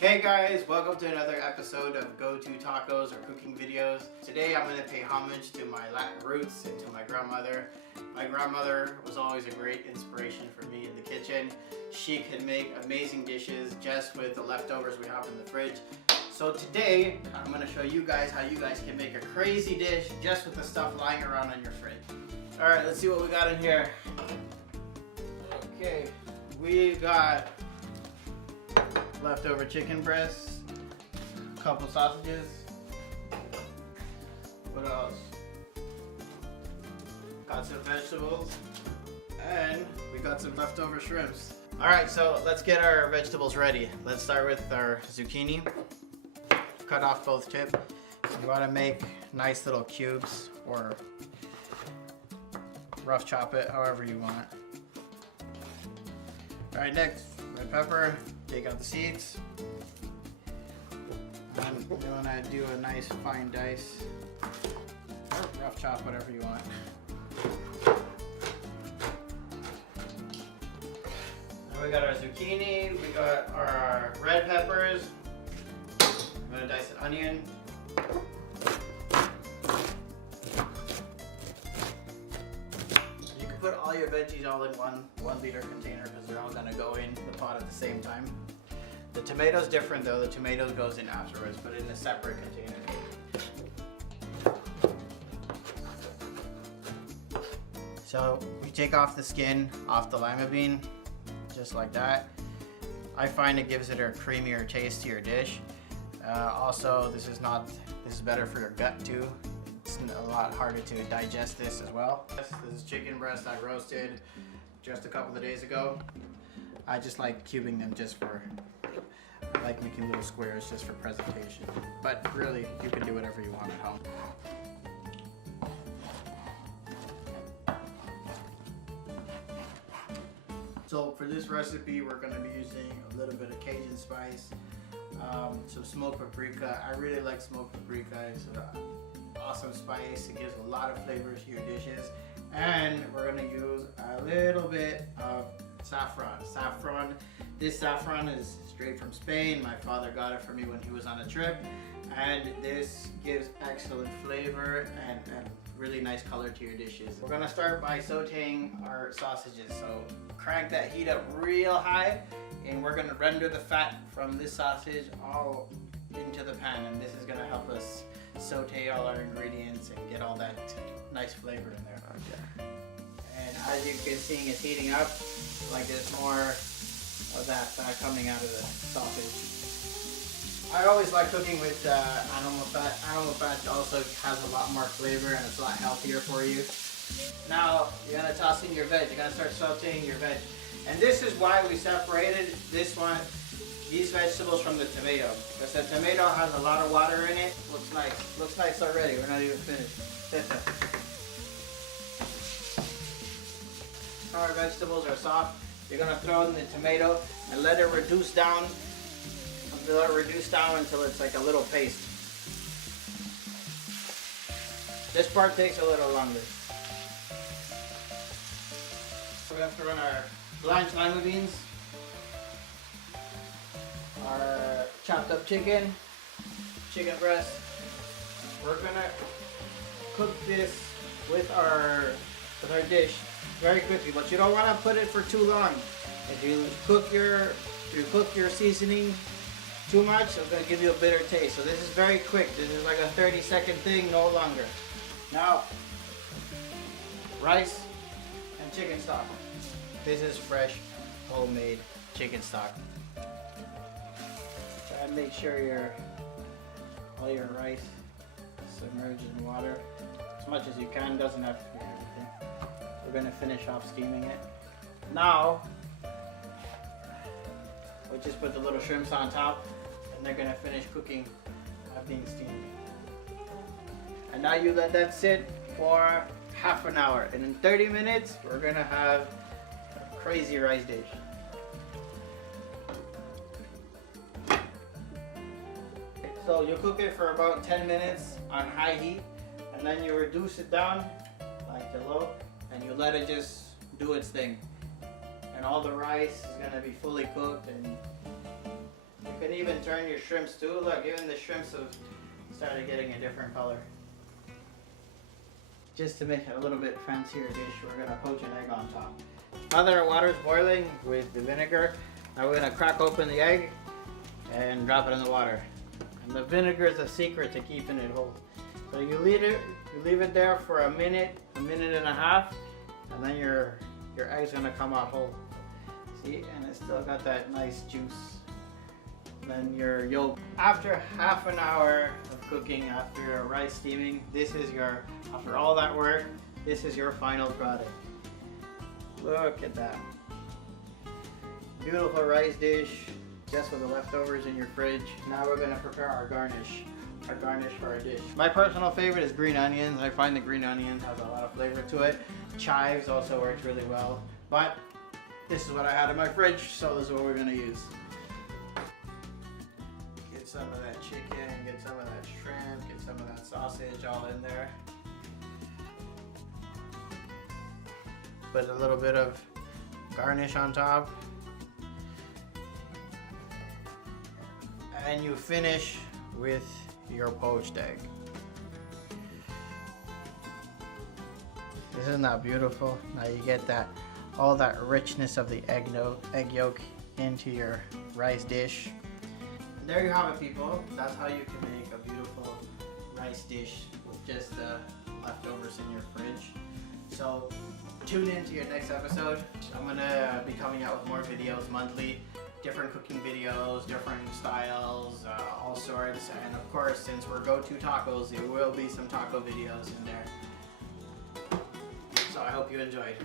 Hey guys, welcome to another episode of Go To Tacos or cooking videos. Today I'm going to pay homage to my Latin roots and to my grandmother. My grandmother was always a great inspiration for me in the kitchen. She could make amazing dishes just with the leftovers we have in the fridge. So today I'm going to show you guys how you guys can make a crazy dish just with the stuff lying around on your fridge. Alright, let's see what we got in here. Okay, we got leftover chicken breasts, a couple sausages. What else? Got some vegetables, and we got some leftover shrimps. Alright, so let's get our vegetables ready. Let's start with our zucchini. Cut off both tips. You want to make nice little cubes or rough chop it however you want. Alright, next, red pepper. Take out the seeds. And you want to do a nice fine dice. Or rough chop, whatever you want. Now we got our zucchini, we got our red peppers. I'm going to dice an onion. You can put all your veggies all in one liter container because they're all going to go in the pot at the same time. The tomato's different though. The tomato goes in afterwards, but in a separate container. So we take off the skin off the lima bean, just like that. I find it gives it a creamier taste to your dish. Also, this is better for your gut too. It's a lot harder to digest this as well. This is chicken breast I roasted just a couple of days ago. I just like cubing them I like making little squares just for presentation. But really, you can do whatever you want at home. So for this recipe, we're going to be using a little bit of Cajun spice, some smoked paprika. I really like smoked paprika. It's an awesome spice. It gives a lot of flavor to your dishes. And we're going to use a little bit of saffron. This saffron is straight from Spain. My father got it for me when he was on a trip. And this gives excellent flavor and really nice color to your dishes. We're going to start by sauteing our sausages. So crank that heat up real high, and we're going to render the fat from this sausage all into the pan, and this is going to help us saute all our ingredients and get all that nice flavor in there. Okay. And as you can see, it's heating up. Like there's more of that fat coming out of the sausage. I always like cooking with animal fat. Animal fat also has a lot more flavor and it's a lot healthier for you. Now you're gonna toss in your veg. You're gonna start sauteing your veg. And this is why we separated these vegetables from the tomato. Because the tomato has a lot of water in it. Looks nice. Looks nice already. We're not even finished. Our vegetables are soft. You're gonna throw in the tomato and let it reduce down. Until it's like a little paste. This part takes a little longer. We're gonna throw in our blanched lima beans, our chopped up chicken breast. We're gonna cook this with our dish very quickly, but you don't want to put it for too long. If you cook your seasoning too much, it's going to give you a bitter taste. So this is very quick. This is like a 30-second thing, no longer. Now, rice and chicken stock. This is fresh, homemade chicken stock. Try to make sure all your rice submerged in water as much as you can. Doesn't have to be everything. We're going to finish off steaming it. Now, we just put the little shrimps on top, and they're gonna finish cooking, being steamed. And now you let that sit for half an hour, and in 30 minutes, we're gonna have a crazy rice dish. So you cook it for about 10 minutes on high heat, and then you reduce it down like to low, and you let it just do its thing. And all the rice is gonna be fully cooked, and You can even turn your shrimps too. Look, even the shrimps have started getting a different color. Just to make it a little bit fancier dish, we're gonna poach an egg on top. Now that our water's boiling with the vinegar, now we're gonna crack open the egg and drop it in the water. And the vinegar is a secret to keeping it whole. So you leave it there for a minute and a half, and then your egg's gonna come out whole. See, and it's still got that nice juice. Then your yolk. After half an hour of cooking, after your rice steaming, after all that work, this is your final product. Look at that. Beautiful rice dish, just with the leftovers in your fridge. Now we're gonna prepare our garnish for our dish. My personal favorite is green onions. I find the green onion has a lot of flavor to it. Chives also works really well, but this is what I had in my fridge, so this is what we're gonna use. Get some of that chicken, get some of that shrimp, get some of that sausage all in there. Put a little bit of garnish on top. And you finish with your poached egg. Isn't that beautiful? Now you get all that richness of the egg yolk into your rice dish. And there you have it, people. That's how you can make a beautiful rice dish with just the leftovers in your fridge. So tune in to your next episode. I'm gonna be coming out with more videos monthly. Different cooking videos, different styles, all sorts. And of course, since we're go-to tacos, there will be some taco videos in there. So I hope you enjoyed.